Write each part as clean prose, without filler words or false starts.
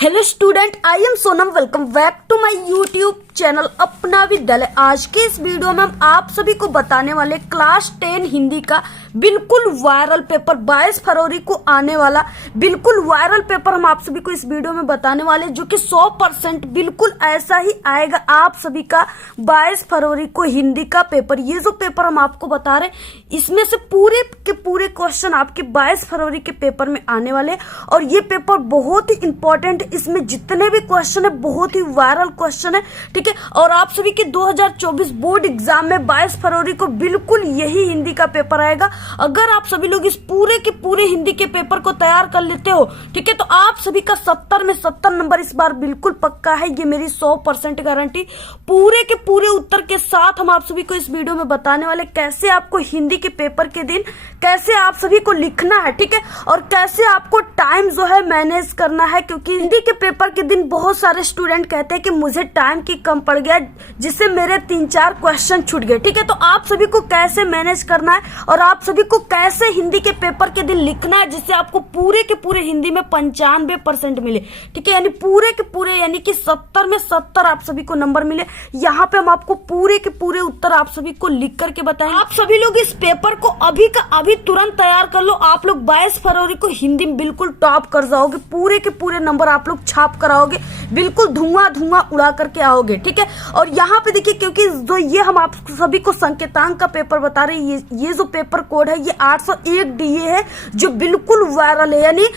Hello student, I am Sonam. Welcome back to my YouTube channel Apna Vidyalaya. आज के इस video में हम आप सभी को बताने वाले क्लास 10 हिंदी का बिल्कुल वायरल पेपर 22 फरवरी को आने वाला बिल्कुल वायरल पेपर हम आप सभी को इस वीडियो में बताने वाले, जो कि 100% बिल्कुल ऐसा ही आएगा आप सभी का 22 फरवरी को हिंदी का पेपर। ये जो पेपर हम आपको बता रहे हैं, इसमें से पूरे के पूरे क्वेश्चन आपके 22 फरवरी के पेपर में आने वाले, और ये पेपर बहुत ही इंपॉर्टेंट। इसमें जितने भी क्वेश्चन है बहुत ही वायरल क्वेश्चन है, ठीक है। और आप सभी के 2024 बोर्ड एग्जाम में 22 फरवरी को बिल्कुल यही हिंदी का पेपर आएगा। अगर आप सभी लोग इस पूरे के पूरे हिंदी के पेपर को तैयार कर लेते हो, ठीक है, तो आप सभी का 70 में 70 नंबर इस बार बिल्कुल पक्का है। ये मेरी 100% गारंटी। पूरे के पूरे उत्तर के साथ हम आप सभी को इस वीडियो में बताने वाले कैसे आपको हिंदी के पेपर के दिन कैसे आप सभी को लिखना है, ठीक है, और कैसे आपको टाइम जो है मैनेज करना है। क्योंकि हिंदी के पेपर के दिन बहुत सारे स्टूडेंट कहते हैं कि मुझे टाइम की कम पड़ गया, जिससे मेरे 3-4 क्वेश्चन छूट गए, ठीक है। तो आप सभी को कैसे मैनेज करना है और आप सभी को कैसे हिंदी के पेपर के दिन लिखना है, जिससे आपको पूरे के पूरे हिंदी में 95% मिले, ठीक है। यानी पूरे के पूरे यानी कि 70 में 70 आप सभी को नंबर मिले। यहाँ पे हम आपको पूरे के पूरे उत्तर आप सभी को लिख करके बताएंगे। आप सभी लोग इस पेपर को अभी का अभी तुरंत तैयार कर लो। आप लोग 22 फरवरी को हिंदी में बिल्कुल टॉप कर जाओगे। पूरे के पूरे नंबर आप लोग छाप कर आओगे, बिल्कुल धुआं धुआं उड़ा करके आओगे, ठीक है। और यहाँ पे देखिए, क्योंकि जो ये हम आप सभी को संकेतांक का पेपर बता रहे हैं, ये जो पेपर कोड है ये 801 DA है, जो बिल्कुल वायरल है। यानी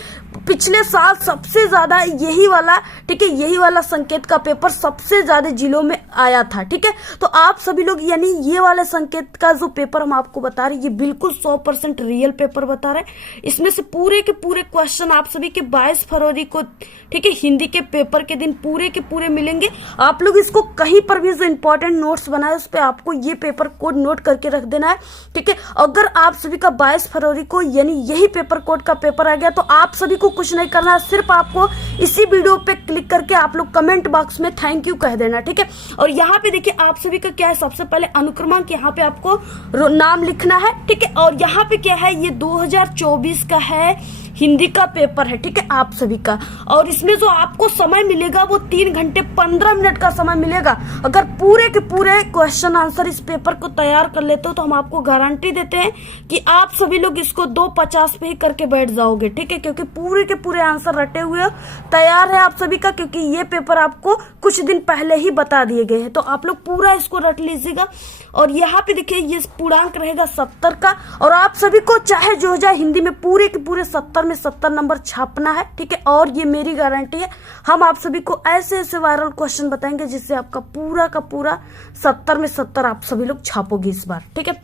पिछले साल सबसे ज्यादा यही वाला, ठीक है, यही वाला संकेत का पेपर सबसे ज्यादा जिलों में आया था, ठीक है। तो आप सभी लोग यानी ये वाला संकेत का जो पेपर हम आपको बता रहे हैं, ये बिल्कुल 100% रियल पेपर बता रहे हैं। इसमें से पूरे के पूरे क्वेश्चन आप सभी के 22 फरवरी को, ठीक है, हिंदी के पेपर के दिन पूरे के पूरे मिलेंगे। आप लोग इसको कहीं पर भी जो इंपॉर्टेंट नोट्स बनाए उस पर आपको ये पेपर कोड नोट करके रख देना है, ठीक है। अगर आप सभी का 22 फरवरी को यानी यही पेपर कोड का पेपर आ गया, तो आप सभी को कुछ नहीं करना है, सिर्फ आपको इसी वीडियो पे क्लिक करके आप लोग कमेंट बॉक्स में थैंक यू कह देना, ठीक है। और यहाँ पे देखिए आप सभी का क्या है, सबसे पहले अनुक्रमांक यहाँ पे आपको नाम लिखना है, ठीक है। और यहाँ पे क्या है, ये 2024 का है हिंदी का पेपर है, ठीक है, आप सभी का। और इसमें जो आपको समय मिलेगा वो 3 घंटे 15 मिनट का समय मिलेगा। अगर पूरे के पूरे क्वेश्चन आंसर इस पेपर को तैयार कर लेते हो, तो हम आपको गारंटी देते हैं कि आप सभी लोग इसको 2:50 पे ही करके बैठ जाओगे, ठीक है। क्योंकि पूरे के पूरे आंसर रटे हुए तैयार है आप सभी का, क्योंकि ये पेपर आपको कुछ दिन पहले ही बता दिए गए हैं। तो आप लोग पूरा इसको रट लीजिएगा। और यहाँ पे देखिए ये पूर्णांक रहेगा 70 का, और आप सभी को चाहे जो हो जाए हिंदी में पूरे के पूरे 70 में 70 नंबर छापना है, ठीक है। और ये मेरी गारंटी है, हम आप सभी को ऐसे ऐसे वायरल क्वेश्चन बताएंगे जिससे आपका पूरा का पूरा 70 में 70 आप सभी लोग छापोगे इस बार, ठीक है।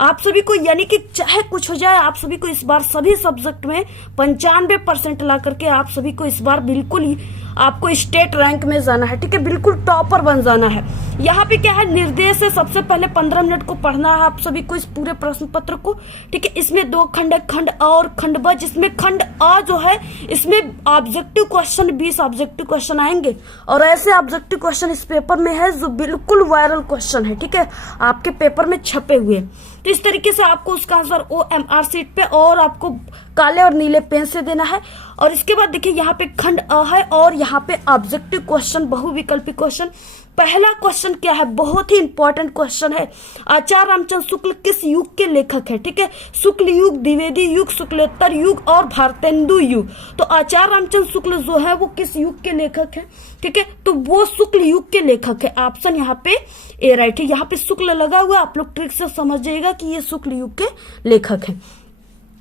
आप सभी को यानी कि चाहे कुछ हो जाए, आप सभी को इस बार सभी सब्जेक्ट में 95% ला करके आप सभी को इस बार बिल्कुल ही आपको स्टेट रैंक में जाना है, ठीक है, बिल्कुल टॉपर बन जाना है। यहाँ पे क्या है, निर्देश है, सबसे पहले 15 मिनट को पढ़ना है आप सभी को इस पूरे प्रश्न पत्र को, ठीक है। इसमें 2 खंड है, खंड अ और खंड ब, जिसमें खंड अ जो है इसमें ऑब्जेक्टिव क्वेश्चन 20 ऑब्जेक्टिव क्वेश्चन आएंगे। और ऐसे ऑब्जेक्टिव क्वेश्चन इस पेपर में है जो बिल्कुल वायरल क्वेश्चन है, ठीक है, आपके पेपर में छपे हुए। तो इस तरीके से आपको उसका आंसर OMR शीट पे और आपको काले और नीले पेन से देना है। और इसके बाद देखिए यहाँ पे खंड अ है और यहाँ पे ऑब्जेक्टिव क्वेश्चन बहुविकल्पी क्वेश्चन। पहला क्वेश्चन क्या है, बहुत ही इंपॉर्टेंट क्वेश्चन है, आचार्य रामचंद्र शुक्ल किस युग के लेखक है, ठीक है। शुक्ल युग, द्विवेदी युग, शुक्लोत्तर युग और भारतेंदु युग। तो आचार्य रामचंद्र शुक्ल जो है वो किस युग के लेखक है, ठीक है, तो वो शुक्ल युग के लेखक है। ऑप्शन यहाँ पे ए राइट है। यहाँ पे शुक्ल लगा हुआ, आप लोग ट्रिक से समझ जाइएगा कि ये शुक्ल युग के लेखक है।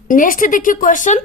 नेक्स्ट देखिए क्वेश्चन,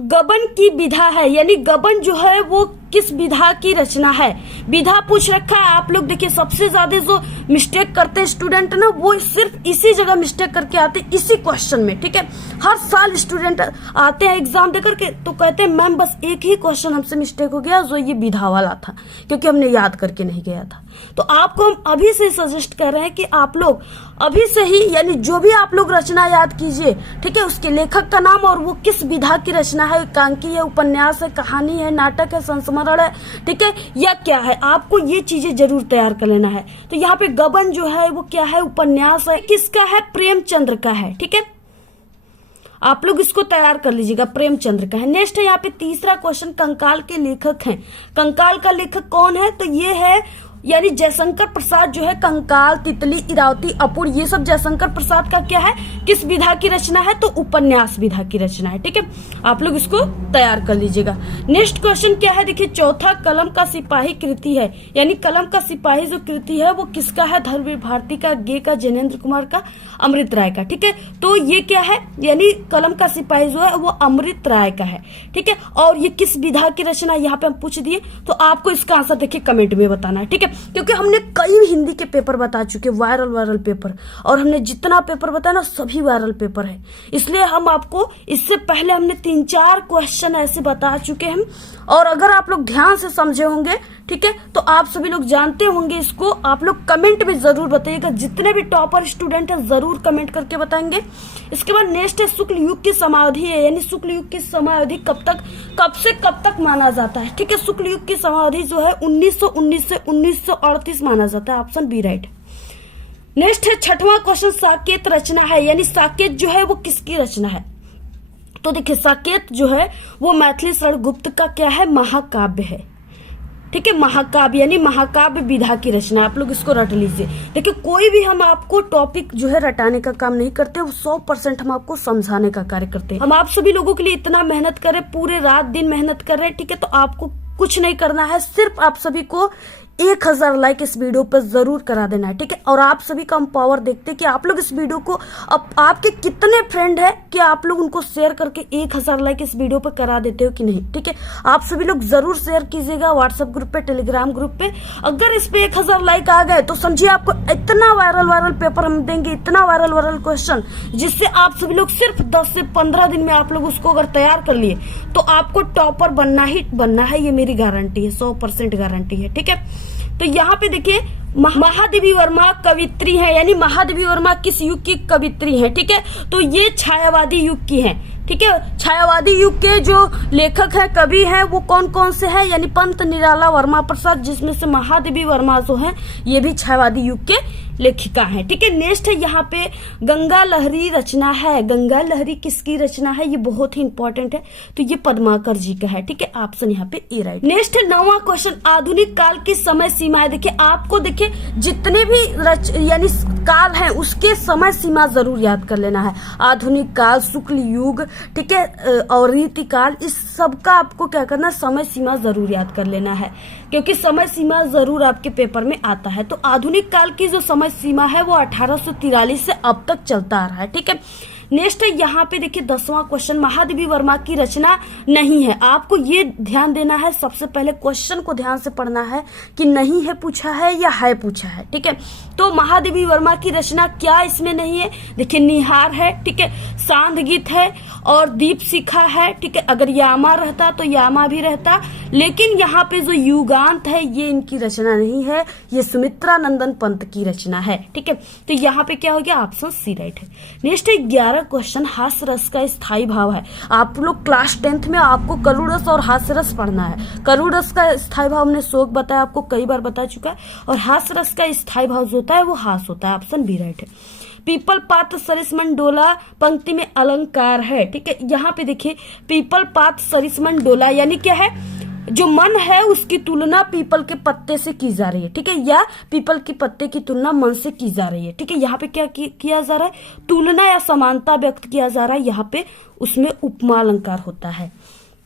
गबन की विधा है, यानी गबन जो है वो किस विधा की रचना है। विधा पूछ रखा है। आप लोग देखिए सबसे ज्यादा जो मिस्टेक करते हैं स्टूडेंट ना, वो सिर्फ इसी जगह मिस्टेक करके आते हैं, इसी क्वेश्चन में, ठीक है। हर साल स्टूडेंट आते हैं एग्जाम देकर के, तो कहते हैं मैम बस एक ही क्वेश्चन हमसे मिस्टेक हो गया, जो ये विधा वाला था, क्योंकि हमने याद करके नहीं गया था। तो आपको हम अभी से सजेस्ट कर रहे हैं कि आप लोग अभी से ही यानी जो भी आप लोग रचना याद कीजिए, ठीक है, उसके लेखक का नाम और वो किस विधा की रचना है, एकांकी है, उपन्यास है, कहानी है, नाटक है, संस्मरण है, ठीक है, या क्या है, आपको ये चीजें जरूर तैयार कर लेना है। तो यहाँ पे गबन जो है वो क्या है, उपन्यास है, किसका है, प्रेमचंद्र का है, ठीक है। आप लोग इसको तैयार कर लीजिएगा, प्रेमचंद्र का है। नेक्स्ट है यहाँ पे तीसरा क्वेश्चन, कंकाल के लेखक हैं। कंकाल का लेखक कौन है? तो ये है यानी जयशंकर प्रसाद जो है, कंकाल, तितली, इरावती, अपूर, ये सब जयशंकर प्रसाद का क्या है, किस विधा की रचना है? तो उपन्यास विधा की रचना है। ठीक है, आप लोग इसको तैयार कर लीजिएगा। नेक्स्ट क्वेश्चन क्या है, देखिए चौथा, कलम का सिपाही कृति है, यानी कलम का सिपाही जो कृति है वो किसका है? धर्मवीर भारती का, गे का, जैनेन्द्र कुमार का, अमृत राय का। ठीक है, तो ये क्या है, यानी कलम का सिपाही जो है वो अमृत राय का है। ठीक है, और ये किस विधा की रचना यहाँ पे हम पूछ दिए, तो आपको इसका आंसर देखिए कमेंट में बताना है। ठीक है, क्योंकि हमने कई हिंदी के पेपर बता चुके, वायरल पेपर, और हमने जितना पेपर बताया ना सभी वायरल पेपर है, इसलिए हम आपको इससे पहले हमने 3-4 क्वेश्चन ऐसे बता चुके हैं। और अगर आप लोग ध्यान से समझे होंगे, ठीक है, तो आप सभी लोग जानते होंगे इसको। आप लोग कमेंट में जरूर बताइएगा, जितने भी टॉपर स्टूडेंट हैं जरूर कमेंट करके बताएंगे। इसके बाद नेक्स्ट है शुक्ल युग की समाधि है, यानी शुक्ल युग की समाधि कब से कब तक माना जाता है? ठीक है, शुक्ल युग की समाधि जो है 1919 से 1938 माना जाता है। Option B right. नेक्स्ट है छठवां क्वेश्चन, साकेत रचना है, यानी साकेत जो है वो किसकी रचना है? तो देखिए साकेत जो है वो मैथिली शरण गुप्त का क्या है? महाकाव्य है। ठीक है, महाकाव्य यानी महाकाव्य विधा की रचना, आप लोग इसको रट लीजिए। देखिए कोई भी हम आपको टॉपिक जो है रटाने का काम नहीं करते, वो 100% हम आपको समझाने का कार्य करते हैं। हम आप सभी लोगों के लिए इतना मेहनत करें, पूरे रात दिन मेहनत कर रहे हैं। ठीक है, तो आपको कुछ नहीं करना है, सिर्फ आप सभी को 1000 लाइक इस वीडियो पर जरूर करा देना है। ठीक है, और आप सभी का हम पावर देखते हैं कि आप लोग इस वीडियो को, अब आपके कितने फ्रेंड है कि आप लोग उनको शेयर करके 1000 लाइक इस वीडियो पर करा देते हो कि नहीं। ठीक है, आप सभी लोग जरूर शेयर कीजिएगा व्हाट्सएप ग्रुप पे, टेलीग्राम ग्रुप पे। अगर इस पे 1000 लाइक आ गए तो समझिए आपको इतना वायरल पेपर हम देंगे, इतना वायरल क्वेश्चन, जिससे आप सभी लोग सिर्फ 10 से 15 दिन में आप लोग उसको अगर तैयार कर लिए तो आपको टॉपर बनना ही बनना है, ये मेरी गारंटी है, 100% गारंटी है। ठीक है, तो यहाँ पे देखिए महादेवी वर्मा कवित्री है, यानी महादेवी वर्मा किस युग की कवित्री है? ठीक है, तो ये छायावादी युग की है। ठीक है, छायावादी युग के जो लेखक है, कवि है, वो कौन कौन से हैं? यानी पंत निराला वर्मा प्रसाद, जिसमें से महादेवी वर्मा जो है ये भी छायावादी युग के लेखिका है। ठीक है, नेक्स्ट है यहाँ पे गंगा लहरी रचना है। गंगा लहरी किसकी रचना है? ये बहुत ही इंपॉर्टेंट है, तो ये पद्माकर जी का है। ठीक है, ऑप्शन यहाँ पे ए राइट। नेक्स्ट है 9वां क्वेश्चन, आधुनिक काल की समय सीमा है। देखिए आपको देखिए जितने भी यानी काल है उसके समय सीमा जरूर याद कर लेना है। आधुनिक काल, शुक्ल युग, ठीक है, और रीति काल, इस सब का आपको क्या करना है? समय सीमा जरूर याद कर लेना है, क्योंकि समय सीमा जरूर आपके पेपर में आता है। तो आधुनिक काल की जो समय सीमा है वो 1843 से अब तक चलता आ रहा है। ठीक है, नेक्स्ट है यहाँ पे देखिए 10वां क्वेश्चन, महादेवी वर्मा की रचना नहीं है। आपको ये ध्यान देना है, सबसे पहले क्वेश्चन को ध्यान से पढ़ना है कि नहीं है पूछा है या है पूछा है। ठीक है, तो महादेवी वर्मा की रचना क्या इसमें नहीं है? देखिए निहार है, ठीक है, सांध गीत है और दीप शिखा है। ठीक है, अगर यामा रहता तो यामा भी रहता, लेकिन यहाँ पे जो युगांत है ये इनकी रचना नहीं है, ये सुमित्रा नंदन पंत की रचना है। ठीक है, तो यहाँ पे क्या हो गया? ऑप्शन सी राइट है। नेक्स्ट है 11 क्वेश्चन, हास्य रस का स्थायी भाव है। आप लोग क्लास 10th में आपको करुण रस और हास्य रस पढ़ना है। करुण रस का स्थायी भाव हमने शोक बताया, आपको कई बार बता चुका है, और हास्य रस का स्थायी भाव जो होता है वो हास होता है। ऑप्शन बी राइट है। पीपल पात सरिसमन डोला पंक्ति में अलंकार है। ठीक है, यहाँ पे देखिए पीपल पात सरिसमन डोला यानी क्या है? जो मन है उसकी तुलना पीपल के पत्ते से की जा रही है। ठीक है, या पीपल के पत्ते की तुलना मन से की जा रही है। ठीक है, यहाँ पे क्या किया जा रहा है? तुलना या समानता व्यक्त किया जा रहा है। यहाँ पे उसमें उपमा अलंकार होता है।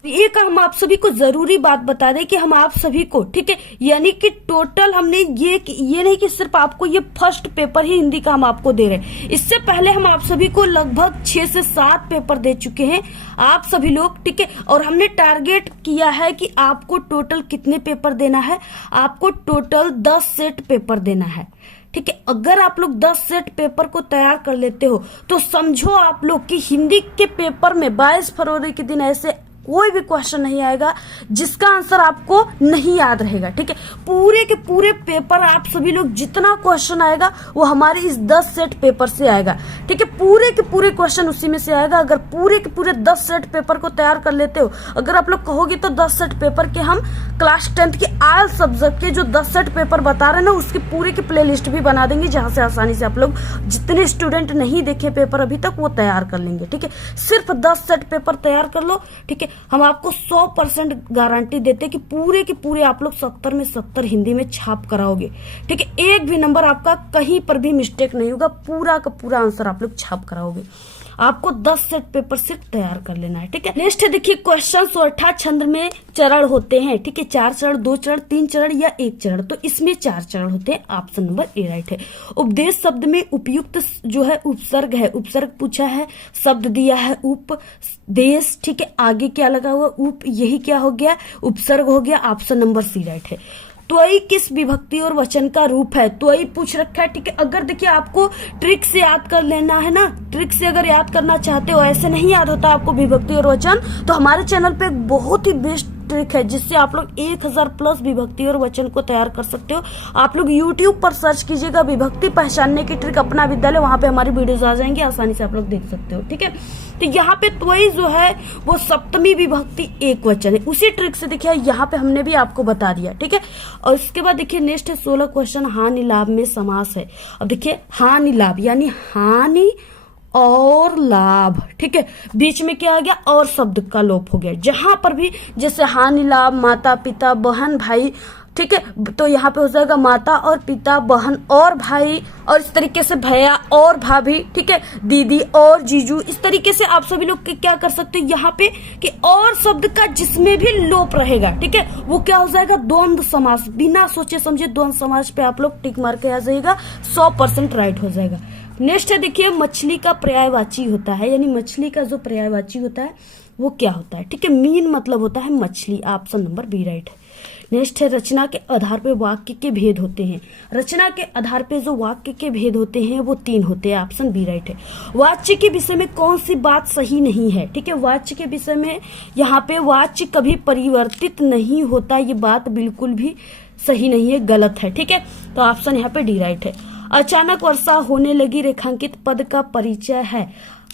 एक हम आप सभी को जरूरी बात बता दें कि हम आप सभी को, ठीक है, यानी कि टोटल हमने ये नहीं कि सिर्फ आपको ये फर्स्ट पेपर ही हिंदी का हम आपको दे रहे हैं, इससे पहले हम आप सभी को लगभग 6 से 7 पेपर दे चुके हैं आप सभी लोग। ठीक है, और हमने टारगेट किया है कि आपको टोटल कितने पेपर देना है? आपको टोटल 10 सेट पेपर देना है। ठीक है, अगर आप लोग 10 सेट पेपर को तैयार कर लेते हो तो समझो आप लोग कि हिंदी के पेपर में 22 फरवरी के दिन ऐसे कोई भी क्वेश्चन नहीं आएगा जिसका आंसर आपको नहीं याद रहेगा। ठीक है, पूरे के पूरे पेपर आप सभी लोग जितना क्वेश्चन आएगा वो हमारे इस 10 सेट पेपर से आएगा। ठीक है, पूरे के पूरे क्वेश्चन उसी में से आएगा। अगर पूरे के पूरे 10 सेट पेपर को तैयार कर लेते हो, अगर आप लोग कहोगे तो 10 सेट पेपर के हम क्लास 10th के आल सब्जेक्ट के जो 10 सेट पेपर बता रहे हैं ना, उसकी पूरे की प्ले लिस्ट भी बना देंगे, जहां से आसानी से आप लोग जितने स्टूडेंट नहीं देखे पेपर अभी तक वो तैयार कर लेंगे। ठीक है, सिर्फ 10 सेट पेपर तैयार कर लो। ठीक है, हम आपको 100% गारंटी देते कि पूरे के पूरे आप लोग 70 में 70 हिंदी में छाप कराओगे। ठीक है, एक भी नंबर आपका कहीं पर भी मिस्टेक नहीं होगा, पूरा का पूरा आंसर आप लोग छाप कराओगे। आपको 10 सेट पेपर सिर्फ तैयार कर लेना है। ठीक है, नेक्स्ट है देखिए क्वेश्चन। सोरठा छंद में चरण होते हैं। ठीक है, 4 चरण, 2 चरण, 3 चरण या 1 चरण, तो इसमें 4 चरण होते हैं। ऑप्शन नंबर ए राइट है। उपदेश शब्द में उपयुक्त जो है उपसर्ग है। उपसर्ग पूछा है, शब्द दिया है उपदेश। ठीक है, आगे क्या लगा हुआ उप, यही क्या हो गया उपसर्ग हो गया। ऑप्शन नंबर सी राइट है। त्वयी किस विभक्ति और वचन का रूप है? त्वयी पूछ रखा है। ठीक है, अगर देखिए आपको ट्रिक से याद कर लेना है ना, ट्रिक से अगर याद करना चाहते हो, ऐसे नहीं याद होता आपको विभक्ति और वचन, तो हमारे चैनल पे एक बहुत ही बेस्ट ट्रिक है जिससे आप लोग 1000 प्लस विभक्ति और वचन को तैयार कर सकते हो। आप लोग YouTube पर सर्च कीजिएगा विभक्ति पहचानने की ट्रिक अपना विद्यालय, वहां पे हमारी वीडियोस आ जाएंगी, आसानी से आप लोग देख सकते हो। ठीक है, तो यहाँ पे त्वयी जो है वो सप्तमी विभक्ति एक वचन है। उसी ट्रिक से देखिए यहाँ पे हमने भी आपको बता दिया। ठीक है, और इसके बाद देखिए नेक्स्ट है 16 क्वेश्चन। हानि लाभ में समास है। अब देखिए हानि लाभ यानी हानि और लाभ। ठीक है, बीच में क्या आ गया और शब्द का लोप हो गया। जहां पर भी जैसे हानि लाभ माता पिता बहन भाई, ठीक है, तो यहाँ पे हो जाएगा माता और पिता, बहन और भाई, और इस तरीके से भैया और भाभी। ठीक है, दीदी और जीजू। इस तरीके से आप सभी लोग क्या कर सकते हैं यहाँ पे कि और शब्द का जिसमें भी लोप रहेगा, ठीक है, वो क्या हो जाएगा द्वंद्व समास। बिना सोचे समझे द्वंद्व समास पे आप लोग टिक मार के आ जाएगा, 100% राइट हो जाएगा। नेक्स्ट है देखिए मछली का पर्यायवाची होता है, यानी मछली का जो पर्यायवाची होता है वो क्या होता है? ठीक है, मीन मतलब होता है मछली। ऑप्शन नंबर बी राइट है। नेक्स्ट है रचना के आधार पे वाक्य के भेद होते हैं। रचना के आधार पे जो वाक्य के भेद होते हैं वो 3 होते हैं। ऑप्शन बी राइट है। वाच्य के विषय में कौन सी बात सही नहीं है? ठीक है, वाच्य के विषय में यहाँ पे वाच्य कभी परिवर्तित नहीं होता, ये बात बिल्कुल भी सही नहीं है, गलत है। ठीक है, तो ऑप्शन यहाँ पे डी राइट है। अचानक वर्षा होने लगी रेखांकित पद का परिचय है।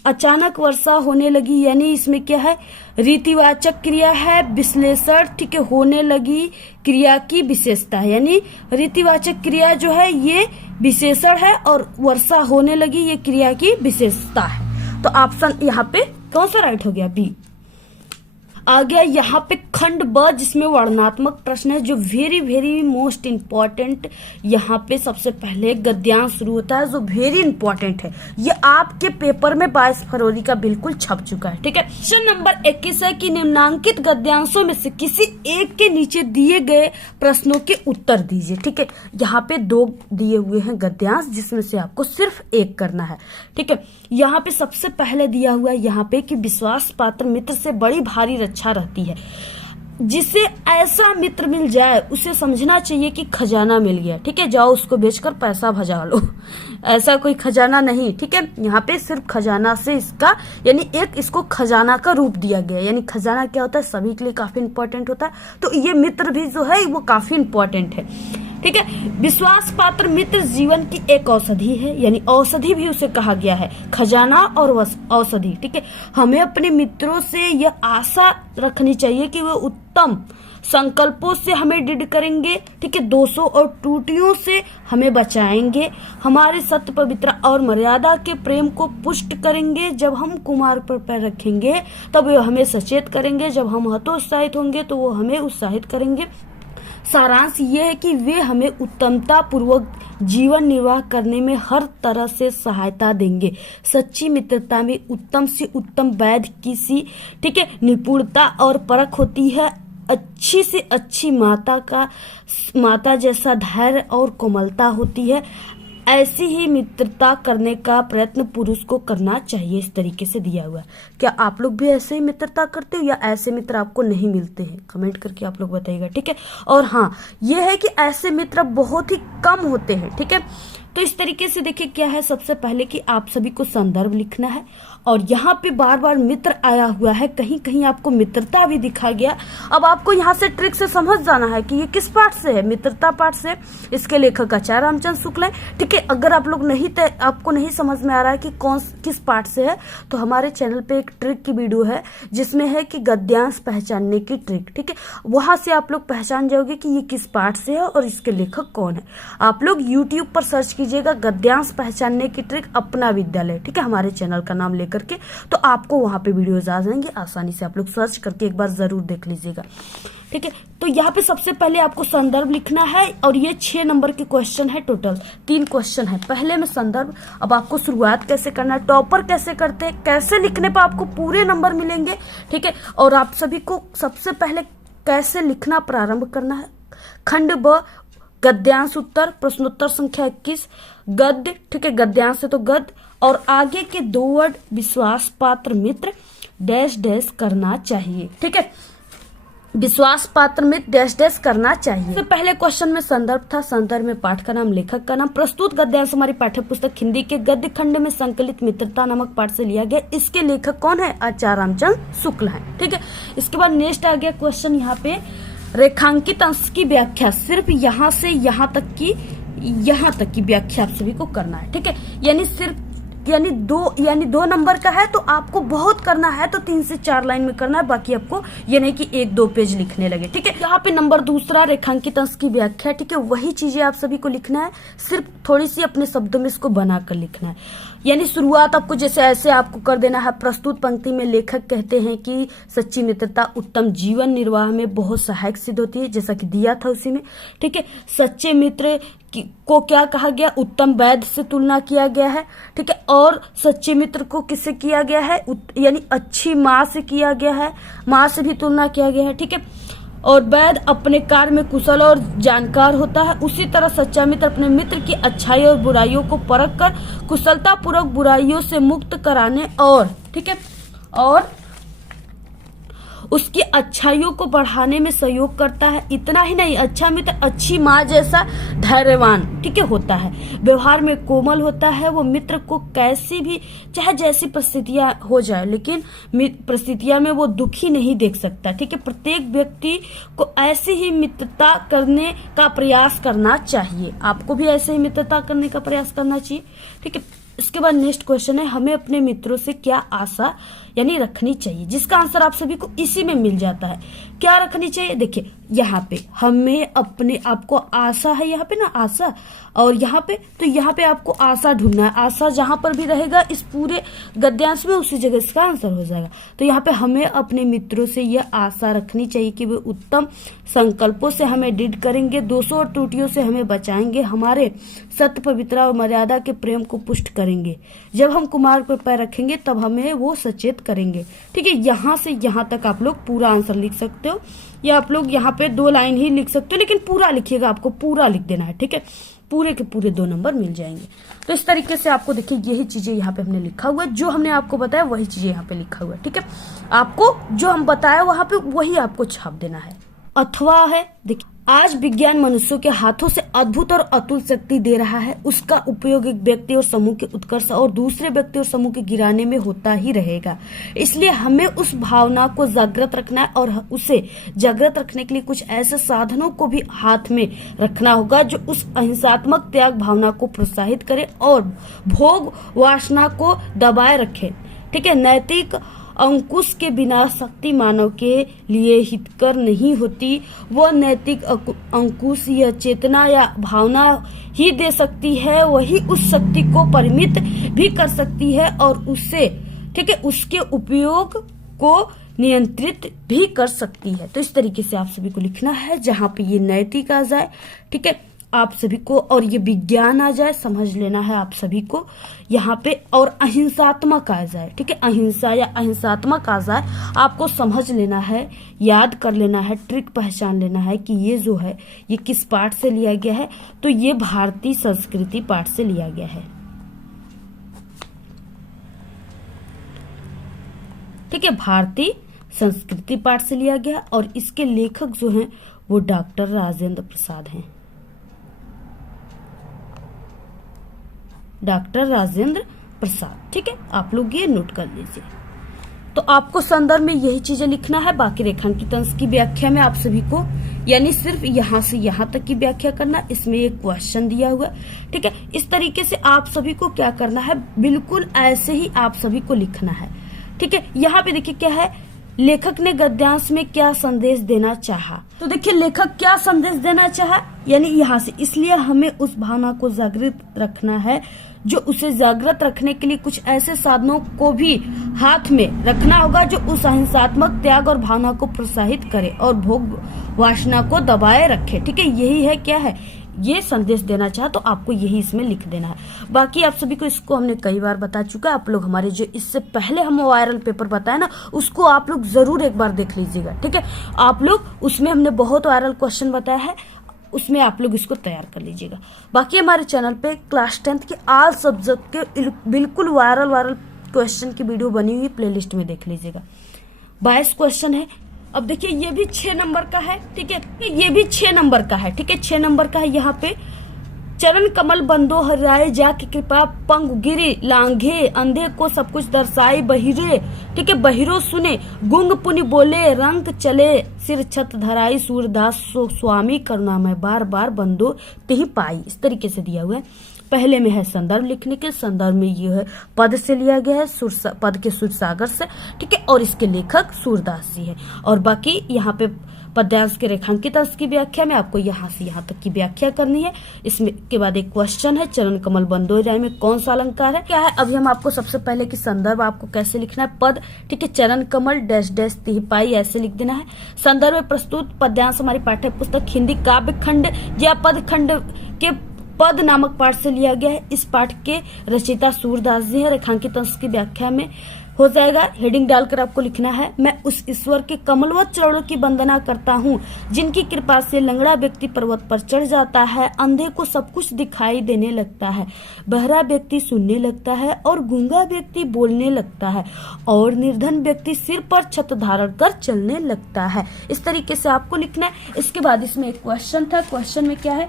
अचानक वर्षा होने लगी यानी इसमें क्या है? रीतिवाचक क्रिया है, विश्लेषण। ठीक है, होने लगी क्रिया की विशेषता है, यानी रीतिवाचक क्रिया जो है ये विशेषण है और वर्षा होने लगी ये क्रिया की विशेषता है। तो ऑप्शन यहाँ पे कौन सा राइट हो गया? बी। आ गया यहाँ पे खंड ब जिसमें वर्णनात्मक प्रश्न है, जो वेरी वेरी मोस्ट इंपॉर्टेंट। यहाँ पे सबसे पहले गद्यांश शुरू होता है जो वेरी इंपॉर्टेंट है। ये आपके पेपर में 22 फरवरी का बिल्कुल छप चुका है। ठीक है, क्वेश्चन नंबर 21 है कि निम्नांकित गद्यांशों में से किसी एक के नीचे दिए गए प्रश्नों के उत्तर दीजिए। ठीक है, यहाँ पे 2 दिए हुए हैं गद्यांश जिसमें से आपको सिर्फ एक करना है। ठीक है, यहाँ पे सबसे पहले दिया हुआ है यहाँ पे कि विश्वास पात्र मित्र से बड़ी भारी रक्षा रहती है। जिसे ऐसा मित्र मिल जाए उसे समझना चाहिए कि खजाना मिल गया। ठीक है, जाओ उसको बेचकर पैसा भजा लो, ऐसा कोई खजाना नहीं। ठीक है, यहाँ पे सिर्फ खजाना से इसका यानी एक इसको खजाना का रूप दिया गया। यानी खजाना क्या होता है सभी के लिए काफी इंपॉर्टेंट होता है, तो ये मित्र भी जो है वो काफी इंपॉर्टेंट है। ठीक है, विश्वास पात्र मित्र जीवन की एक औषधि है, यानी औषधि भी उसे कहा गया है, खजाना और औषधि। ठीक है, हमें अपने मित्रों से यह आशा रखनी चाहिए कि वे उत्तम संकल्पों से हमें दृढ़ करेंगे। ठीक है, दोषों और त्रुटियों से हमें बचाएंगे, हमारे सत्य पवित्रता और मर्यादा के प्रेम को पुष्ट करेंगे। जब हम कुमार्ग पर पैर रखेंगे तब वे हमें सचेत करेंगे, जब हम हतोत्साहित होंगे तो वो हमें उत्साहित करेंगे। सारांश ये है कि वे हमें उत्तमता पूर्वक जीवन निर्वाह करने में हर तरह से सहायता देंगे। सच्ची मित्रता में उत्तम से उत्तम वैध की सी ठीक है निपुणता और परख होती है। अच्छी से अच्छी माता जैसा धैर्य और कोमलता होती है। ऐसी ही मित्रता करने का प्रयत्न पुरुष को करना चाहिए। इस तरीके से दिया हुआ है। क्या आप लोग भी ऐसे ही मित्रता करते हो या ऐसे मित्र आपको नहीं मिलते हैं? कमेंट करके आप लोग बताइएगा। ठीक है, और हाँ ये है कि ऐसे मित्र बहुत ही कम होते हैं। ठीक है, तो इस तरीके से देखिए क्या है, सबसे पहले कि आप सभी को संदर्भ लिखना है और यहाँ पे बार बार मित्र आया हुआ है, कहीं कहीं आपको मित्रता भी दिखा गया। अब आपको यहाँ से ट्रिक से समझ जाना है कि ये किस पाठ से है, मित्रता पाठ से। इसके लेखक आचार्य रामचंद्र शुक्ल है। ठीक है, अगर आप लोग आपको नहीं समझ में आ रहा है कि किस पाठ से है, तो हमारे चैनल पे एक ट्रिक की वीडियो है जिसमें है कि गद्यांश पहचानने की ट्रिक। ठीक है, वहां से आप लोग पहचान जाओगे कि ये किस पाठ से है और इसके लेखक कौन है। आप लोग यूट्यूब पर सर्च कीजिएगा गद्यांश पहचानने की ट्रिक अपना विद्यालय, ठीक है, हमारे चैनल का नाम लेकर के, तो आपको वहां पे वीडियोज आ जाएंगे। आसानी से आप लोग सर्च करके एक बार जरूर देख लीजिएगा। ठीक है, तो यहाँ पे सबसे पहले आपको संदर्भ लिखना है और ये 6 नंबर के क्वेश्चन है, टोटल 3 क्वेश्चन है। पहले में संदर्भ। अब आपको शुरुआत कैसे करना है, टॉपर कैसे करते हैं, कैसे लिखने पर आपको पूरे नंबर मिलेंगे। ठीक है, और आप सभी को सबसे पहले कैसे लिखना प्रारंभ करना है। खंड ब, गद्यांश उत्तर, प्रश्नोत्तर संख्या 21, गद्य। ठीक है, गद्यांश है तो गद्य, और आगे के 2 वर्ड विश्वास पात्र मित्र डैश डैश करना चाहिए। ठीक है, विश्वास पात्र मित्र डैश डैश करना चाहिए। तो पहले क्वेश्चन में संदर्भ था, संदर्भ में पाठ का नाम, लेखक का नाम। प्रस्तुत गद्यांश हमारी पाठ्य पुस्तक हिंदी के गद्य खंड में संकलित मित्रता नामक पाठ से लिया गया। इसके लेखक कौन है, आचार्य रामचंद्र शुक्ल है। ठीक है, इसके बाद नेक्स्ट आ गया क्वेश्चन यहाँ पे, रेखांकित अंश की व्याख्या। सिर्फ यहाँ से यहाँ तक की व्याख्या आप सभी को करना है। ठीक है, यानी दो नंबर का है तो आपको बहुत करना है तो 3 से 4 लाइन में करना है, बाकी आपको ये नहीं कि 1-2 पेज लिखने लगे। ठीक है, यहाँ पे नंबर दूसरा रेखांकित अंश की व्याख्या। ठीक है, वही चीजें आप सभी को लिखना है, सिर्फ थोड़ी सी अपने शब्दों में इसको बनाकर लिखना है। यानी शुरुआत आपको जैसे ऐसे आपको कर देना है। प्रस्तुत पंक्ति में लेखक कहते हैं कि सच्ची मित्रता उत्तम जीवन निर्वाह में बहुत सहायक सिद्ध होती है, जैसा कि दिया था उसी में। ठीक है, सच्चे मित्र को क्या कहा गया, उत्तम वैद्य से तुलना किया गया है। ठीक है, और सच्चे मित्र को किससे किया गया है, यानी अच्छी माँ से किया गया है, माँ से भी तुलना किया गया है। ठीक है, और वैद्य अपने कार्य में कुशल और जानकार होता है। उसी तरह सच्चा मित्र अपने मित्र की अच्छाई और बुराइयों को परख कर कुशलता पूर्वक बुराइयों से मुक्त कराने और, ठीक है, और उसकी अच्छाइयों को बढ़ाने में सहयोग करता है। इतना ही नहीं, अच्छा मित्र अच्छी माँ जैसा धैर्यवान, ठीक है, होता है, व्यवहार में कोमल होता है। वो मित्र को कैसी भी चाहे जैसी परिस्थितियां हो जाए, लेकिन परिस्थितियां में वो दुखी नहीं देख सकता। ठीक है, प्रत्येक व्यक्ति को ऐसी ही मित्रता करने का प्रयास करना चाहिए। आपको भी ऐसे ही मित्रता करने का प्रयास करना चाहिए। ठीक है, इसके बाद नेक्स्ट क्वेश्चन है, हमें अपने मित्रों से क्या आशा यानी रखनी चाहिए, जिसका आंसर आप सभी को इसी में मिल जाता है। क्या रखनी चाहिए, देखिए यहाँ पे हमें अपने आपको आशा है, यहाँ पे ना आशा, और यहाँ पे तो यहाँ पे आपको आशा ढूंढना है। आशा जहां पर भी रहेगा इस पूरे गद्यांश में, उसी जगह इसका आंसर हो जाएगा। तो यहाँ पे हमें अपने मित्रों से यह आशा रखनी चाहिए कि वे उत्तम संकल्पों से हमें दृढ़ करेंगे, दोषों और त्रुटियों से हमें बचाएंगे, हमारे सत्य, पवित्रता और मर्यादा के प्रेम को पुष्ट करेंगे। जब हम कुमार्ग पर पैर रखेंगे तब हमें वो सचेत करेंगे। ठीक है, यहाँ से यहाँ तक आप लोग पूरा आंसर लिख सकते हो, या आप लोग यहाँ पे 2 लाइन ही लिख सकते हो, लेकिन पूरा लिखिएगा, आपको पूरा लिख देना है। ठीक है, पूरे के पूरे 2 नंबर मिल जाएंगे। तो इस तरीके से आपको देखिए यही चीजें यहाँ पे हमने लिखा हुआ है, जो हमने आपको बताया वही चीजें यहाँ पे लिखा हुआ है। ठीक है, आपको जो हम बताया वहां पे वही आपको छाप देना है। अथवा है, देखिए आज विज्ञान मनुष्यों के हाथों से अद्भुत और अतुल शक्ति दे रहा है। उसका उपयोग एक व्यक्ति और समूह के उत्कर्ष और दूसरे व्यक्ति और समूह के गिराने में होता ही रहेगा। इसलिए हमें उस भावना को जागृत रखना है और उसे जागृत रखने के लिए कुछ ऐसे साधनों को भी हाथ में रखना होगा जो उस अहिंसात्मक त्याग भावना को प्रोत्साहित करे और भोग वासना को दबाए रखे। ठीक है, नैतिक अंकुश के बिना शक्ति मानव के लिए हितकर नहीं होती। वह नैतिक अंकुश या चेतना या भावना ही दे सकती है, वही उस शक्ति को परिमित भी कर सकती है और उससे, ठीक है, उसके उपयोग को नियंत्रित भी कर सकती है। तो इस तरीके से आप सभी को लिखना है, जहां पे ये नैतिक आ जाए, ठीक है, आप सभी को, और ये विज्ञान आ जाए, समझ लेना है आप सभी को यहाँ पे, और अहिंसात्मक आ जाए। ठीक है, अहिंसा या अहिंसात्मक आ जाए, आपको समझ लेना है, याद कर लेना है, ट्रिक पहचान लेना है कि ये जो है ये किस पाठ से लिया गया है। तो ये भारतीय संस्कृति पाठ से लिया गया है। ठीक है, भारतीय संस्कृति पाठ से लिया गया, और इसके लेखक जो हैं वो डॉक्टर राजेंद्र प्रसाद हैं। डॉक्टर राजेंद्र प्रसाद। ठीक है, आप लोग ये नोट कर लीजिए। तो आपको संदर्भ में यही चीजें लिखना है। बाकी रेखांकित अंश की व्याख्या में आप सभी को यानी सिर्फ यहाँ से यहाँ तक की व्याख्या करना। इसमें एक क्वेश्चन दिया हुआ है। ठीक है, इस तरीके से आप सभी को क्या करना है, बिल्कुल ऐसे ही आप सभी को लिखना है। ठीक है, यहाँ पे देखिए क्या है, लेखक ने गद्यांश में क्या संदेश देना चाहा। तो देखिए लेखक क्या संदेश देना चाहा, यानी यहाँ से, इसलिए हमें उस भावना को जागृत रखना है जो उसे जागृत रखने के लिए कुछ ऐसे साधनों को भी हाथ में रखना होगा जो उस अहिंसात्मक त्याग और भावना को प्रोत्साहित करे और भोग वासना को दबाए रखे। ठीक है, यही है क्या है, ये संदेश देना चाहा, तो आपको यही इसमें लिख देना है। बाकी आप सभी को इसको हमने कई बार बता चुका है। आप लोग हमारे जो इससे पहले हम वायरल पेपर बताए ना, उसको आप लोग जरूर एक बार देख लीजिएगा। ठीक है, आप लोग उसमें हमने बहुत वायरल क्वेश्चन बताया है, उसमें आप लोग इसको तैयार कर लीजिएगा। बाकी हमारे चैनल पे क्लास 10th के ऑल सब्जेक्ट के बिल्कुल वायरल क्वेश्चन की वीडियो बनी हुई प्लेलिस्ट में देख लीजिएगा। 22 क्वेश्चन है। अब देखिए ये भी 6 नंबर का है। ठीक है, ये भी 6 नंबर का है। ठीक है, 6 नंबर का है। यहाँ पे चरण कमल बंदो हराए जाके कृपा पंग गिरे लांघे अंधे को सब कुछ दर्शाए बहिरे। ठीक है, बहिरो सुने गुंग पुनि बोले रंग चले सिर छत धराई सूरदास स्वामी करुणामय बार बार बंदो तिहि पाई। इस तरीके से दिया हुआ है। पहले में है संदर्भ लिखने के, संदर्भ में ये है पद से लिया गया है, पद के सूरसागर से। ठीक है, और इसके लेखक सूरदास जी है। और बाकी यहाँ पे पद्यांश के रेखांकित अंश की व्याख्या में आपको यहाँ से यहाँ तक की व्याख्या करनी है। इसमें के बाद एक क्वेश्चन है, चरण कमल बंदो राय में कौन सा अलंकार है, क्या है। अभी हम आपको सबसे पहले की संदर्भ आपको कैसे लिखना है, पद। ठीक है, चरण कमल डैश डैश तिहिपाई ऐसे लिख देना है। संदर्भ में प्रस्तुत पद्यांश हमारी पाठ्य पुस्तक हिंदी काव्य खंड या पद खंड के पद नामक पाठ से लिया गया है। इस पाठ के रचयिता सूरदास जी है। रेखांकित अंश की व्याख्या में हो जाएगा, हेडिंग डालकर आपको लिखना है, मैं उस ईश्वर के कमलवत चरणों की वंदना करता हूँ जिनकी कृपा से लंगड़ा व्यक्ति पर्वत पर चढ़ जाता है, अंधे को सब कुछ दिखाई देने लगता है, बहरा व्यक्ति सुनने लगता है और गूंगा व्यक्ति बोलने लगता है और निर्धन व्यक्ति सिर पर छत धारण कर चलने लगता है। इस तरीके से आपको लिखना है। इसके बाद इसमें एक क्वेश्चन था। क्वेश्चन में क्या है,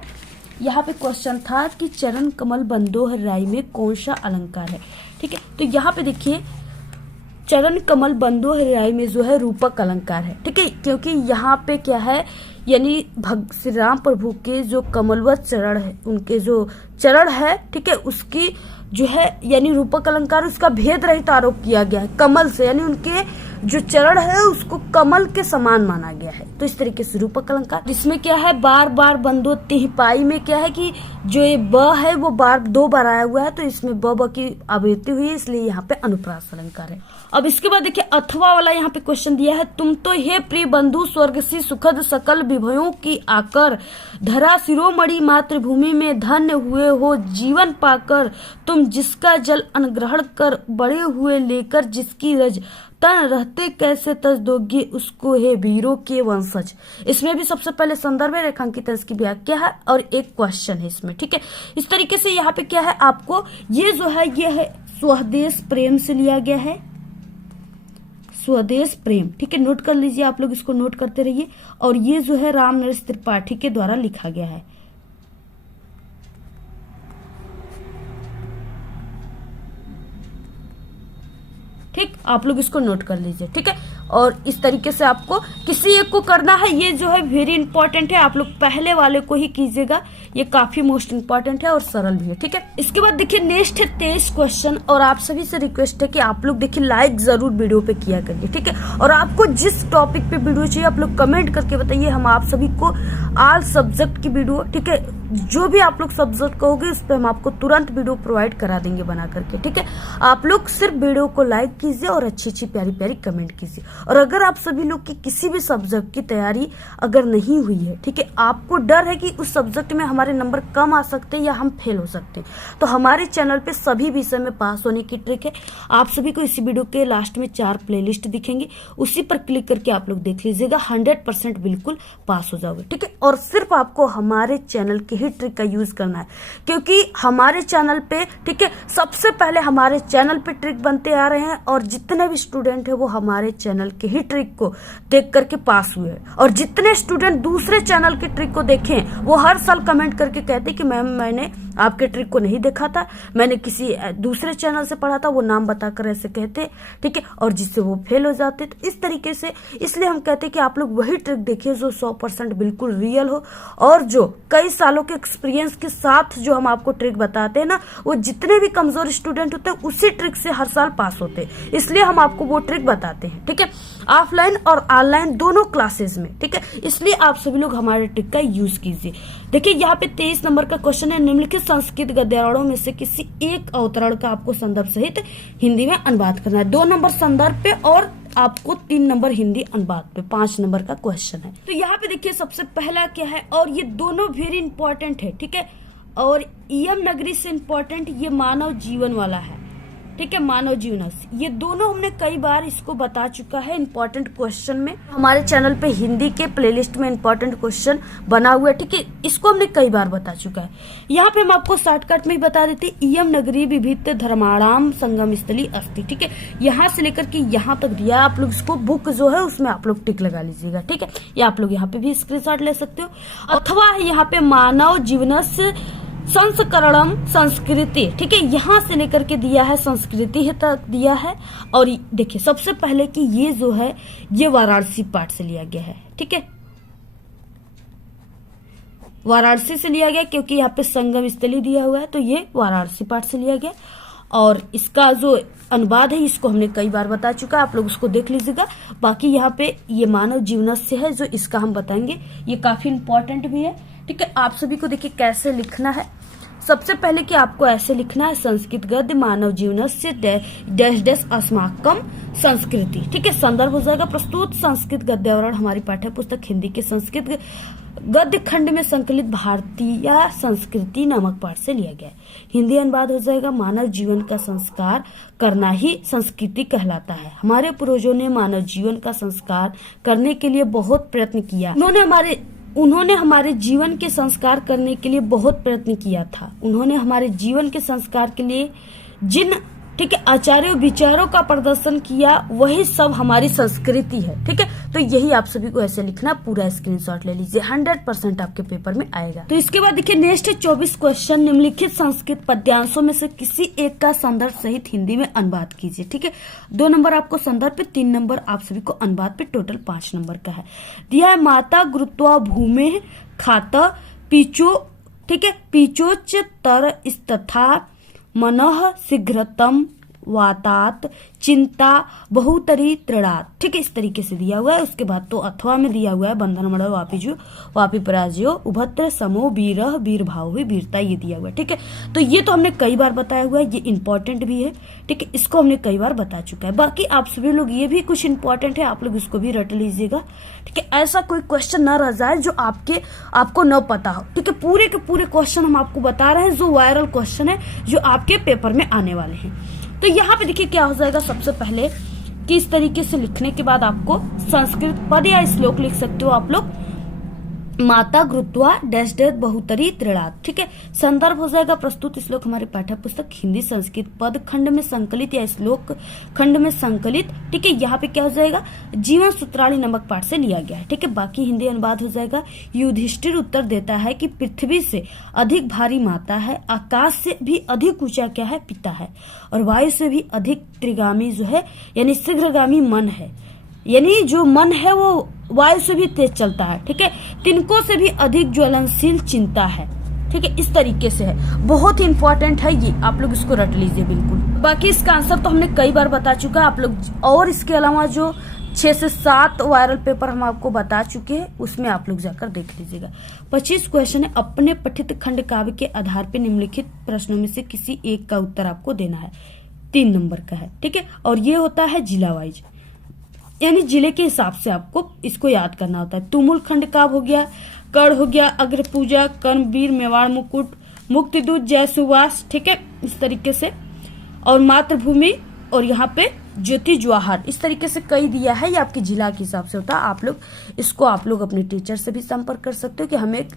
यहाँ पे क्वेश्चन था कि चरण कमल बंदोह राय में कौन सा अलंकार है। ठीक है, तो यहाँ पे देखिए चरण कमल बंदोह राय में जो है रूपक अलंकार है। ठीक है, क्योंकि यहाँ पे क्या है, यानी श्री राम प्रभु के जो कमलवत चरण है, उनके जो चरण है, ठीक है, उसकी जो है यानी रूपक अलंकार, उसका भेद रहित आरोप किया गया है कमल से, यानी उनके जो चरण है उसको कमल के समान माना गया है। तो इस तरीके से रूपक अलंकार। इसमें क्या है, बार बार बंदो तिहिपाई में क्या है कि जो ये ब है वो बार 2 बार आया हुआ है, तो इसमें ब की आवृत्ति हुई है, इसलिए यहाँ पे अनुप्रास अलंकार है। अब इसके बाद देखिए अथवा वाला यहाँ पे क्वेश्चन दिया है, तुम तो हे प्रिय बंधु स्वर्ग सी सुखद सकल विभयों की आकर धरा शिरोमणि मातृभूमि में धन्य हुए हो जीवन पाकर, तुम जिसका जल अनुग्रहण कर बड़े हुए लेकर जिसकी रज तन रहते कैसे तज दोगे उसको हे वीरों के वंशज। इसमें भी सबसे पहले संदर्भ है, रेखांकित अंश की व्याख्या है और एक क्वेश्चन है इसमें। ठीक है, इस तरीके से यहाँ पे क्या है, आपको ये जो है ये है स्वदेश प्रेम से लिया गया है, स्वदेश प्रेम। ठीक है, नोट कर लीजिए, आप लोग इसको नोट करते रहिए। और ये जो है राम नरेश त्रिपाठी के द्वारा लिखा गया है। ठीक, आप लोग इसको नोट कर लीजिए। ठीक है, और इस तरीके से आपको किसी एक को करना है, ये जो है वेरी इंपॉर्टेंट है, आप लोग पहले वाले को ही कीजिएगा, ये काफी मोस्ट इंपॉर्टेंट है और सरल भी है। ठीक है, इसके बाद देखिए नेक्स्ट है 23 क्वेश्चन, और आप सभी से रिक्वेस्ट है कि आप लोग देखिए लाइक जरूर वीडियो पे किया करिए। ठीक है, और आपको जिस टॉपिक पे वीडियो चाहिए आप लोग कमेंट करके बताइए, हम आप सभी को ऑल सब्जेक्ट की वीडियो, ठीक है, जो भी आप लोग सब्जेक्ट कहोगे उस पर हम आपको तुरंत वीडियो प्रोवाइड करा देंगे बना करके। ठीक है, आप लोग सिर्फ वीडियो को लाइक कीजिए और अच्छी अच्छी प्यारी प्यारी कमेंट कीजिए। और अगर आप सभी लोग की किसी भी सब्जेक्ट की तैयारी अगर नहीं हुई है, ठीक है, आपको डर है कि उस सब्जेक्ट में हमारे नंबर कम आ सकते हैं या हम फेल हो सकते हैं, तो हमारे चैनल पे सभी विषय में पास होने की ट्रिक है। आप सभी को इसी वीडियो के लास्ट में 4 प्लेलिस्ट दिखेंगे, उसी पर क्लिक करके आप लोग देख लीजिएगा, 100% बिल्कुल पास हो जाओगे। ठीक है, और सिर्फ आपको हमारे चैनल के ही ट्रिक का यूज करना है, क्योंकि हमारे चैनल पे, ठीक है, सबसे पहले हमारे चैनल पे ट्रिक बनते आ रहे हैं और जितने भी स्टूडेंट है वो हमारे चैनल के ही ट्रिक को देख करके पास हुए हैं। और जितने स्टूडेंट दूसरे चैनल के ट्रिक को देखें वो हर साल कमेंट करके कहते कि मैम मैंने आपके ट्रिक को नहीं देखा था, मैंने किसी दूसरे चैनल से पढ़ा था, वो नाम बताकर ऐसे कहते, ठीक है, और जिससे वो फेल हो जाते। तो इस तरीके से इसलिए हम कहते हैं कि आप लोग वही ट्रिक देखिए जो 100% बिल्कुल रियल हो, और जो कई सालों के एक्सपीरियंस के साथ जो हम आपको ट्रिक बताते हैं ना, वो जितने भी कमजोर स्टूडेंट होते हैं उसी ट्रिक से हर साल पास होते हैं, इसलिए हम आपको वो ट्रिक बताते हैं, ठीक है, ऑफलाइन और ऑनलाइन दोनों क्लासेस में, ठीक है। इसलिए आप सभी लोग हमारे ट्रिक का यूज कीजिए। देखिए यहाँ पे 23 नंबर का क्वेश्चन है, निम्नलिखित संस्कृत गद्यावरणों में से किसी एक अवतरण का आपको संदर्भ सहित हिंदी में अनुवाद करना है। 2 नंबर संदर्भ पे और आपको 3 नंबर हिंदी अनुवाद पे, 5 नंबर का क्वेश्चन है। तो यहाँ पे देखिए सबसे पहला क्या है, और ये दोनों वेरी इंपॉर्टेंट है, ठीक है, और यम नगरी से इंपॉर्टेंट ये मानव जीवन वाला है, ठीक है, मानव जीवन, ये दोनों हमने कई बार इसको बता चुका है इंपॉर्टेंट क्वेश्चन में। हमारे चैनल पे हिंदी के प्लेलिस्ट में इंपॉर्टेंट क्वेश्चन बना हुआ है, ठीक है, इसको हमने कई बार बता चुका है। यहाँ पे हम आपको शॉर्टकट में ही बता देते, इयम नगरी विभिन्न धर्माणाम संगम स्थली अस्ति, ठीक है, यहाँ से लेकर के यहाँ तक दिया, आप लोग इसको बुक जो है उसमें आप लोग टिक लगा लीजिएगा, ठीक है, या आप लोग यहाँ पे भी स्क्रीनशॉट ले सकते हो, अथवा यहाँ पे मानव जीवनस्य संस्करणम संस्कृति, ठीक है, यहाँ से लेकर के दिया है संस्कृति तक दिया है। और देखिए सबसे पहले कि ये जो है ये वाराणसी पाठ से लिया गया है, ठीक है, वाराणसी से लिया गया क्योंकि यहाँ पे संगम स्थली दिया हुआ है, तो ये वाराणसी पाठ से लिया गया। और इसका जो अनुवाद है इसको हमने कई बार बता चुका है, आप लोग उसको देख लीजिएगा। बाकी यहाँ पे ये मानव जीवनस्य है जो इसका हम बताएंगे, ये काफी इंपॉर्टेंट भी है, ठीक है। आप सभी को देखिए कैसे लिखना है, सबसे पहले कि आपको ऐसे लिखना है, संस्कृत गद्य मानव जीवनस्य डैश डैश अस्माकम संस्कृति, ठीक है, संदर्भ हो जाएगा प्रस्तुत संस्कृत गद्यावरण हमारी पाठ्य पुस्तक हिंदी के संस्कृत गद्य खंड में संकलित भारतीय संस्कृति नामक पाठ से लिया गया है। हिंदी अनुवाद हो जाएगा, मानव जीवन का संस्कार करना ही संस्कृति कहलाता है। हमारे पूर्वजों ने मानव जीवन का संस्कार करने के लिए बहुत प्रयत्न किया, उन्होंने हमारे जीवन के संस्कार करने के लिए बहुत प्रयत्न किया था। उन्होंने हमारे जीवन के संस्कार के लिए जिन, ठीक है, आचार्यों विचारों का प्रदर्शन किया वही सब हमारी संस्कृति है, ठीक है। तो यही आप सभी को ऐसे लिखना, पूरा स्क्रीनशॉट ले लीजिए, 100% आपके पेपर में आएगा। तो इसके बाद देखिए नेक्स्ट 24 क्वेश्चन, निम्नलिखित संस्कृत पद्यांशों में से किसी एक का संदर्भ सहित हिंदी में अनुवाद कीजिए, ठीक है। 2 नंबर आपको संदर्भ पे, 3 नंबर आप सभी को अनुवाद पे, टोटल 5 नंबर का है। दिया है, माता गुरुत्वा भूमि खाता पीचो, ठीक है, पीचोच तर तथा मनः शीघ्रतम वातात चिंता बहुतरी तृणात, ठीक है, इस तरीके से दिया हुआ है। उसके बाद तो अथवा में दिया हुआ है, बंधन मड़ वापिजो वापि पराजयो उभत्र समो वीरह वीर भाव वीरता, ये दिया हुआ है, ठीक है। तो ये तो हमने कई बार बताया हुआ है, ये इंपॉर्टेंट भी है, ठीक है, इसको हमने कई बार बता चुका है। बाकी आप सभी लोग ये भी कुछ इंपॉर्टेंट है, आप लोग इसको भी रट लीजिएगा, ठीक है, ऐसा कोई क्वेश्चन ना रह जाए जो आपको न पता हो, ठीक है। पूरे के पूरे क्वेश्चन हम आपको बता रहे हैं जो वायरल क्वेश्चन है जो आपके पेपर में आने वाले हैं। तो यहाँ पे देखिए क्या हो जाएगा, सबसे पहले कि इस तरीके से लिखने के बाद आपको संस्कृत पद या श्लोक लिख सकते हो आप लोग, माता गुरुत्वा डैश डैश बहुतरी तृणात, ठीक है। संदर्भ हो जाएगा प्रस्तुत श्लोक हमारे पाठ्य पुस्तक हिंदी संस्कृत पद खंड में संकलित या श्लोक खंड में संकलित, ठीक है। यहाँ पे क्या हो जाएगा, जीवन सूत्रावली नामक पाठ से लिया गया है, ठीक है। बाकी हिंदी अनुवाद हो जाएगा, युधिष्ठिर उत्तर देता है कि पृथ्वी से अधिक भारी माता है, आकाश से भी अधिक ऊंचा क्या है, पिता है, और वायु से भी अधिक त्रिगामी जो है यानी शीघ्रगामी मन है, यानी जो मन है वो वायु से भी तेज चलता है, ठीक है। तिनकों से भी अधिक ज्वलनशील चिंता है, ठीक है, इस तरीके से है, बहुत ही इंपॉर्टेंट है ये, आप लोग इसको रट लीजिए बिल्कुल। बाकी इसका आंसर तो हमने कई बार बता चुका है आप लोग, और इसके अलावा जो 6 से 7 वायरल पेपर हम आपको बता चुके हैं उसमें आप लोग जाकर देख लीजिएगा। 25 क्वेश्चन है, अपने पठित खंड काव्य के आधार पर निम्नलिखित प्रश्नों में से किसी एक का उत्तर आपको देना है, 3 नंबर का है, ठीक है। और ये होता है जिला वाइज, यानी जिले के हिसाब से आपको इसको याद करना होता है। तुमुल खंड काव्य हो गया, कड़ हो गया, अग्र पूजा, कर्मवीर, मेवाड़ मुकुट, मुक्तिदूत, जय सुवास, ठीक है, इस तरीके से। और मातृभूमि, और यहाँ पे ज्योति जवाहर, इस तरीके से कई दिया है। ये आपके जिला के हिसाब से होता है। आप लोग अपने टीचर से भी संपर्क कर सकते हो कि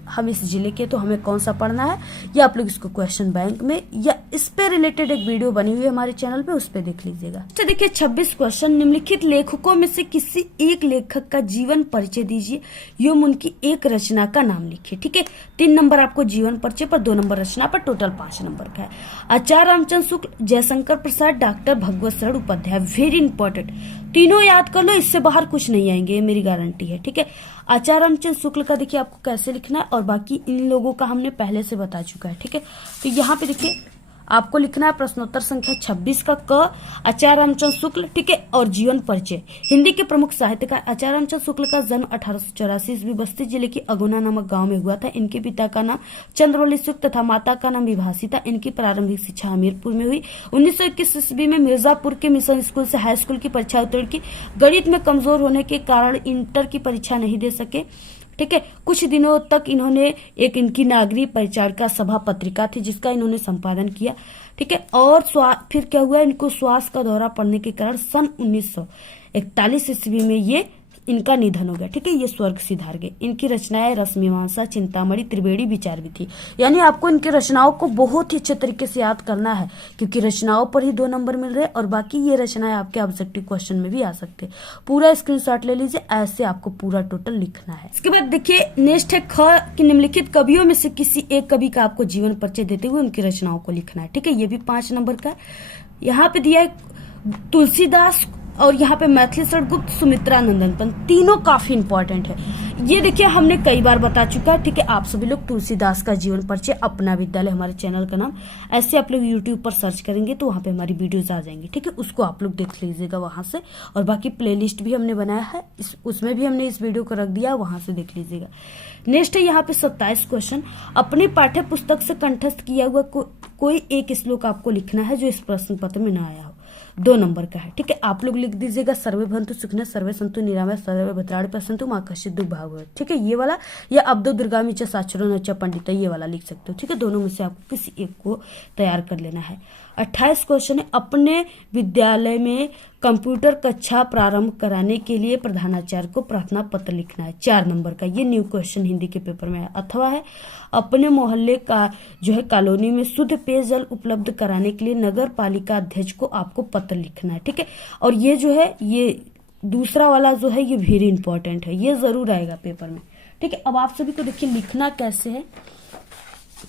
हम इस जिले के, तो हमें कौन सा पढ़ना है, या आप लोग इसको क्वेश्चन बैंक में या इस पे रिलेटेड एक वीडियो बनी हुई है हमारे चैनल पे, उस पे देख लीजिएगा। अच्छा देखिए 26 क्वेश्चन, निम्नलिखित लेखकों में से किसी एक लेखक का जीवन परिचय दीजिए एवं उनकी एक रचना का नाम लिखिए। ठीक है, 3 नंबर आपको जीवन परिचय पर, 2 नंबर रचना पर, टोटल 5 नंबर का है। आचार्य रामचंद्र शुक्ल, जयशंकर प्रसाद, डॉक्टर भगवत शरण उपाध्याय। वेरी इंपॉर्टेंट, तीनों याद कर लो, इससे बाहर कुछ नहीं आएंगे, ये मेरी गारंटी है। ठीक है, आचार्य रामचंद्र शुक्ल का देखिए आपको कैसे लिखना है, और बाकी इन लोगों का हमने पहले से बता चुका है। ठीक है, तो यहाँ पे देखिए आपको लिखना है प्रश्नोत्तर संख्या 26 का क, आचार्य रामचंद्र शुक्ल। ठीक है, और जीवन परिचय। हिंदी के प्रमुख साहित्यकार आचार्य रामचंद्र शुक्ल का जन्म 1884 ईस्वी बस्ती जिले की अगुना नामक गांव में हुआ था। इनके पिता का नाम चंद्रवली शुक्ल तथा माता का नाम विभासी था। इनकी प्रारंभिक शिक्षा हमीरपुर में हुई। 1921 ईस्वी में मिर्जापुर के मिशन स्कूल से हाई स्कूल की परीक्षा उत्तीर्ण की। गणित में कमजोर होने के कारण इंटर की परीक्षा नहीं दे सके। ठीक है, कुछ दिनों तक इन्होंने इनकी नागरिक परिचारिका सभा पत्रिका थी जिसका इन्होंने संपादन किया। ठीक है, और फिर क्या हुआ, इनको श्वास का दौरा पड़ने के कारण सन 1941 ईस्वी में ये इनका निधन हो गया। ठीक है, ये स्वर्ग सिधार गए। इनकी रचनाएं रसमीमांसा, चिंतामणि, त्रिवेणी विचार भी थी। यानी आपको इनकी रचनाओं को बहुत ही अच्छे तरीके से याद करना है, क्योंकि रचनाओं पर ही 2 नंबर मिल रहे हैं, और बाकी ये रचनाएं आपके ऑब्जेक्टिव क्वेश्चन में भी आ सकते हैं। पूरा स्क्रीनशॉट ले लीजिए, ऐसे आपको पूरा टोटल लिखना है। इसके बाद देखिए नेक्स्ट है ख कि निम्नलिखित कवियों में से किसी एक कवि का आपको जीवन परिचय देते हुए उनकी रचनाओं को लिखना है। ठीक है, ये भी 5 नंबर का है। यहाँ पे दिया है तुलसीदास, और यहाँ पे मैथिली शरण गुप्त, सुमित्रा नंदन पंत, तीनों काफी इंपॉर्टेंट है। ये देखिए हमने कई बार बता चुका है। ठीक है, आप सभी लोग तुलसीदास का जीवन परिचय, अपना विद्यालय हमारे चैनल का नाम, ऐसे आप लोग यूट्यूब पर सर्च करेंगे तो वहां पे हमारी वीडियोस आ जाएंगी। ठीक है, उसको आप लोग देख लीजिएगा वहां से, और बाकी प्लेलिस्ट भी हमने बनाया है, उसमें भी हमने इस वीडियो को रख दिया, वहां से देख लीजिएगा। नेक्स्ट है यहाँ पे 27 क्वेश्चन, अपनी पाठ्य पुस्तक से कंठस्थ किया हुआ कोई एक श्लोक आपको लिखना है जो इस प्रश्न पत्र में न आया हो। 2 नंबर का है। ठीक है, आप लोग लिख दीजिएगा सर्वे भवन्तु सुखिनः, सर्वे सन्तु निरामया, सर्वे भद्राणि पश्यन्तु मा कश्चित् दुःख भाग् भवेत्। ठीक है, ये वाला, या अब्दो दुर्गामि च साक्षरो न च पंडित, ये वाला लिख सकते हो। ठीक है, दोनों में से आपको किसी एक को तैयार कर लेना है। 28 क्वेश्चन है, अपने विद्यालय में कंप्यूटर कक्षा प्रारंभ कराने के लिए प्रधानाचार्य को प्रार्थना पत्र लिखना है। 4 नंबर का, ये न्यू क्वेश्चन हिंदी के पेपर में है। अथवा है, अपने मोहल्ले का जो है कॉलोनी में शुद्ध पेयजल उपलब्ध कराने के लिए नगर पालिका अध्यक्ष को आपको पत्र लिखना है। ठीक है, और ये जो है, ये दूसरा वाला जो है ये वेरी इंपॉर्टेंट है, ये जरूर आएगा पेपर में। ठीक है, अब आप सभी को देखिए लिखना कैसे है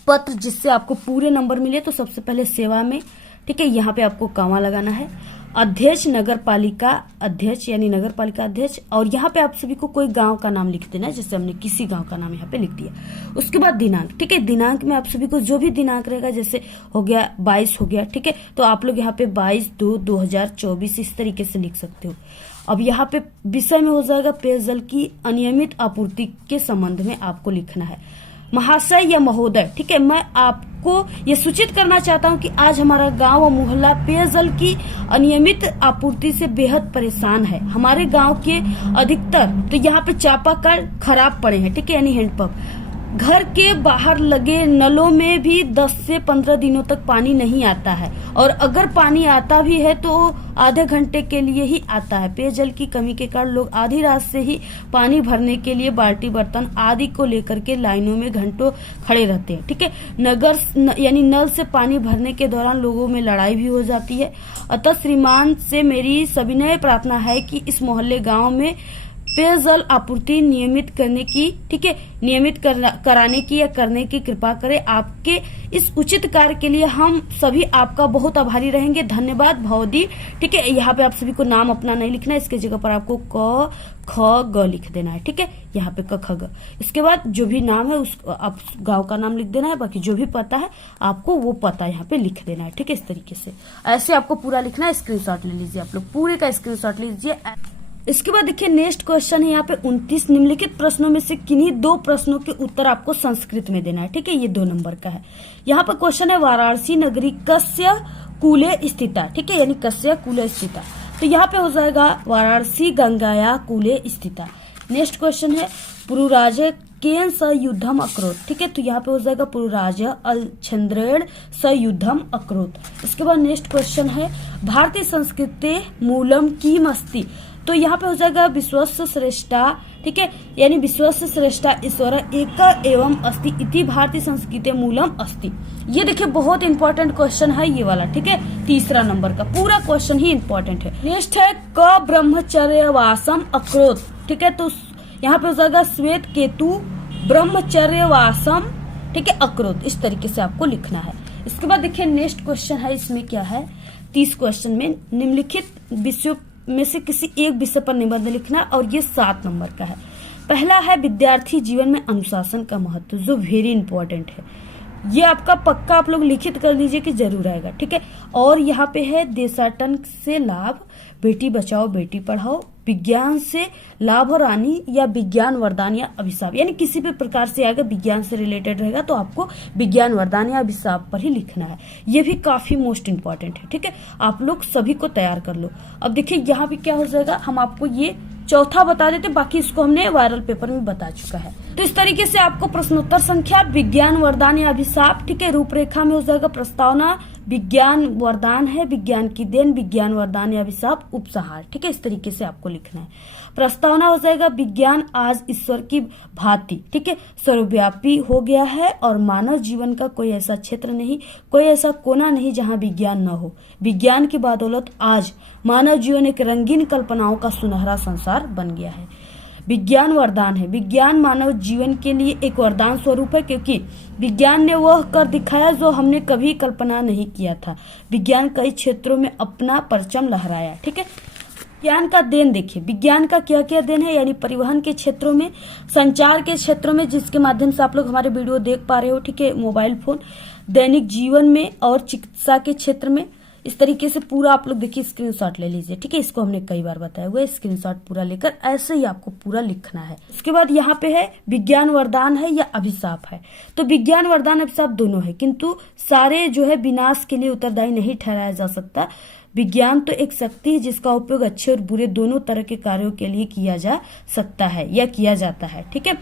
पत्र जिससे आपको पूरे नंबर मिले। तो सबसे पहले सेवा में, ठीक है, यहाँ पे आपको कॉमा लगाना है। अध्यक्ष, नगर पालिका अध्यक्ष यानी नगर पालिका अध्यक्ष, और यहाँ पे आप सभी को कोई गांव का नाम लिख देना है, जैसे हमने किसी गांव का नाम यहाँ पे लिख दिया। उसके बाद दिनांक। ठीक है, दिनांक में आप सभी को जो भी दिनांक रहेगा, जैसे हो गया 22 हो गया। ठीक है, तो आप लोग यहाँ पे 22/2/2024 इस तरीके से लिख सकते हो। अब यहाँ पे विषय में हो जाएगा पेयजल की अनियमित आपूर्ति के संबंध में आपको लिखना है। महाशय या महोदय, ठीक है, मैं आपको ये सूचित करना चाहता हूँ कि आज हमारा गांव और मोहल्ला पेयजल की अनियमित आपूर्ति से बेहद परेशान है। हमारे गांव के अधिकतर तो यहाँ पे चापाकल खराब पड़े हैं। ठीक है, यानी हैंडपंप। घर के बाहर लगे नलों में भी 10 से 15 दिनों तक पानी नहीं आता है, और अगर पानी आता भी है तो आधे घंटे के लिए ही आता है। पेयजल की कमी के कारण लोग आधी रात से ही पानी भरने के लिए बाल्टी, बर्तन आदि को लेकर के लाइनों में घंटों खड़े रहते हैं। ठीक है, यानी नल से पानी भरने के दौरान लोगों में लड़ाई भी हो जाती है। अतः श्रीमान से मेरी सविनय प्रार्थना है कि इस मोहल्ले गाँव में पेयजल आपूर्ति नियमित करने की, ठीक है, नियमित कराने की या करने की कृपा करें। आपके इस उचित कार्य के लिए हम सभी आपका बहुत आभारी रहेंगे। धन्यवाद भवदी। ठीक है, यहाँ पे आप सभी को नाम अपना नहीं लिखना है, इसके जगह पर आपको क ख ग लिख देना है। ठीक है, यहाँ पे क ख ग। इसके बाद जो भी नाम है उस आप गांव का नाम लिख देना है, बाकी जो भी पता है आपको वो पता यहाँ पे लिख देना है। ठीक है, इस तरीके से ऐसे आपको पूरा लिखना है। स्क्रीनशॉट ले लीजिए, आप लोग पूरे का स्क्रीनशॉट लीजिए। इसके बाद देखिए नेक्स्ट क्वेश्चन है यहाँ पे 29, निम्नलिखित प्रश्नों में से किन्हीं 2 प्रश्नों के उत्तर आपको संस्कृत में देना है। ठीक है, ये 2 नंबर का है। यहाँ पे क्वेश्चन है वाराणसी नगरी कस्य कूले स्थिता। ठीक है, यानी कस्य कूले स्थिता, तो यहाँ पे हो जाएगा वाराणसी गंगाया कूले स्थिता। नेक्स्ट क्वेश्चन है पुरुराज केन स युद्धम अकरोत। ठीक है, तो यहाँ पे हो जाएगा पुरुराज अलछंद्रेण स युद्धम अकरोत। इसके बाद नेक्स्ट क्वेश्चन है भारतीय संस्कृति मूलम कीम अस्ति। तो यहाँ पे हो जाएगा विश्वस्य श्रेष्ठा। ठीक है, यानी विश्वस्य श्रेष्ठा ईश्वर एक एवं अस्ति इति भारतीय संस्कृति मूलम अस्ति। ये देखिए बहुत इंपॉर्टेंट क्वेश्चन है ये वाला। ठीक है, तीसरा नंबर का पूरा क्वेश्चन ही इंपॉर्टेंट है। नेक्स्ट है क ब्रह्मचर्यवासम अकरोत। ठीक है, तो यहाँ पे हो जाएगा श्वेत केतु ब्रह्मचर्यवासम। ठीक है, अकरोत। इस तरीके से आपको लिखना है। इसके बाद देखिए नेक्स्ट क्वेश्चन है, इसमें क्या है 30 क्वेश्चन में निम्नलिखित विषयों में से किसी एक विषय पर निबंध लिखना है और ये 7 नंबर का है। पहला है विद्यार्थी जीवन में अनुशासन का महत्व, जो वेरी इंपॉर्टेंट है। ये आपका पक्का आप लोग लिखित कर लीजिए कि जरूर आएगा। ठीक है, और यहाँ पे है देशाटन से लाभ, बेटी बचाओ बेटी पढ़ाओ, विज्ञान से लाभ और हानि या विज्ञान वरदान या अभिशाप, यानी किसी भी प्रकार से आएगा विज्ञान से रिलेटेड रहेगा तो आपको विज्ञान वरदान या अभिशाप पर ही लिखना है। ये भी काफी मोस्ट इंपॉर्टेंट है। ठीक है, आप लोग सभी को तैयार कर लो। अब देखिए यहाँ पे क्या हो जाएगा, हम आपको ये चौथा बता देते, बाकी इसको हमने वायरल पेपर में बता चुका है। तो इस तरीके से आपको प्रश्नोत्तर संख्या, विज्ञान वरदान या अभिशाप। ठीक है, रूपरेखा में हो जाएगा प्रस्तावना, विज्ञान वरदान है, विज्ञान की देन, विज्ञान वरदान या अभिशाप, उपसंहार। ठीक है, इस तरीके से आपको लिखना है। प्रस्तावना हो जाएगा विज्ञान आज ईश्वर की भांति, ठीक है, सर्वव्यापी हो गया है और मानव जीवन का कोई ऐसा क्षेत्र नहीं, कोई ऐसा कोना नहीं जहां विज्ञान न हो। विज्ञान की बदौलत आज मानव जीवन एक रंगीन कल्पनाओं का सुनहरा संसार बन गया है। विज्ञान वरदान है, विज्ञान मानव जीवन के लिए एक वरदान स्वरूप है, क्योंकि विज्ञान ने वह कर दिखाया जो हमने कभी कल्पना नहीं किया था। विज्ञान कई क्षेत्रों में अपना परचम लहराया। ठीक है, विज्ञान का देन देखिए, विज्ञान का क्या क्या देन है, यानी परिवहन के क्षेत्रों में, संचार के क्षेत्रों में, जिसके माध्यम से आप लोग हमारे वीडियो देख पा रहे हो। ठीक है, मोबाइल फोन, दैनिक जीवन में और चिकित्सा के क्षेत्र में। इस तरीके से पूरा आप लोग देखिए स्क्रीनशॉट ले लीजिए। ठीक है, इसको हमने कई बार बताया हुआ है, स्क्रीनशॉट पूरा लेकर ऐसे ही आपको पूरा लिखना है। उसके बाद यहाँ पे है विज्ञान वरदान है या अभिशाप है। तो विज्ञान वरदान अभिशाप दोनों है, किंतु सारे जो है विनाश के लिए उत्तरदायी नहीं ठहराया जा सकता। विज्ञान तो एक शक्ति है जिसका उपयोग अच्छे और बुरे दोनों तरह के कार्यों के लिए किया जा सकता है या किया जाता है। ठीक है,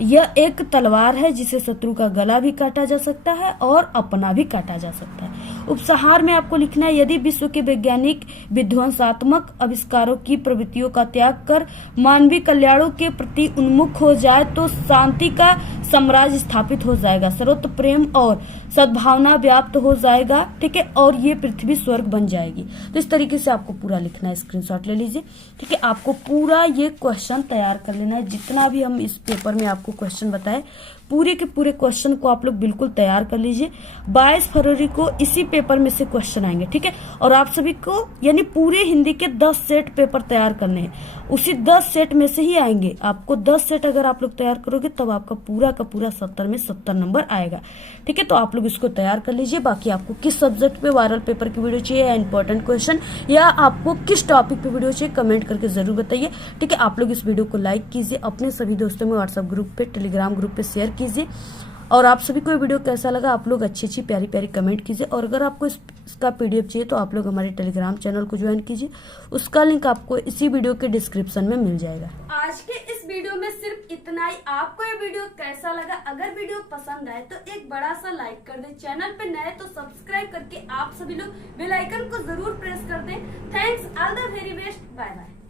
यह एक तलवार है जिसे शत्रु का गला भी काटा जा सकता है और अपना भी काटा जा सकता है। उपसंहार में आपको लिखना है, यदि विश्व के वैज्ञानिक विध्वंसात्मक आविष्कारों की प्रवृत्तियों का त्याग कर मानवीय कल्याणों के प्रति उन्मुख हो जाए तो शांति का साम्राज्य स्थापित हो जाएगा, सर्वत्र प्रेम और सद्भावना व्याप्त हो जाएगा। ठीक है, और ये पृथ्वी स्वर्ग बन जाएगी। तो इस तरीके से आपको पूरा लिखना है, स्क्रीनशॉट ले लीजिए। ठीक है, आपको पूरा ये क्वेश्चन तैयार कर लेना है। जितना भी हम इस पेपर में आपको क्वेश्चन बताए, पूरे के पूरे क्वेश्चन को आप लोग बिल्कुल तैयार कर लीजिए। 22 फरवरी को इसी पेपर में से क्वेश्चन आएंगे। ठीक है, और आप सभी को यानी पूरे हिंदी के 10 सेट पेपर तैयार करने हैं। उसी 10 सेट में से ही आएंगे। आपको 10 सेट अगर आप लोग तैयार करोगे तब आपका पूरा का पूरा 70 में 70 नंबर आएगा। ठीक है, तो आप लोग इसको तैयार कर लीजिए। बाकी आपको किस सब्जेक्ट पे वायरल पेपर की वीडियो चाहिए या इंपॉर्टेंट क्वेश्चन या आपको किस टॉपिक पे वीडियो चाहिए, कमेंट करके जरूर बताइए। ठीक है, आप लोग इस वीडियो को लाइक कीजिए, अपने सभी दोस्तों में व्हाट्सएप ग्रुप पे, टेलीग्राम ग्रुप पे शेयर कीजिए। और आप सभी को ये वीडियो कैसा लगा आप लोग अच्छी प्यारी प्यारी कमेंट कीजिए। और अगर आपको इसका पीडीएफ चाहिए तो आप लोग हमारे टेलीग्राम चैनल को ज्वाइन कीजिए, उसका लिंक आपको इसी वीडियो के डिस्क्रिप्शन में मिल जाएगा। आज के इस वीडियो में सिर्फ इतना ही। आपको ये वीडियो कैसा लगा? अगर वीडियो पसंद आए तो एक बड़ा सा लाइक कर दे, चैनल पे नए तो सब्सक्राइब करके आप सभी लोग बेल आइकन को जरूर प्रेस कर दें। Thanks, all the very best, bye bye.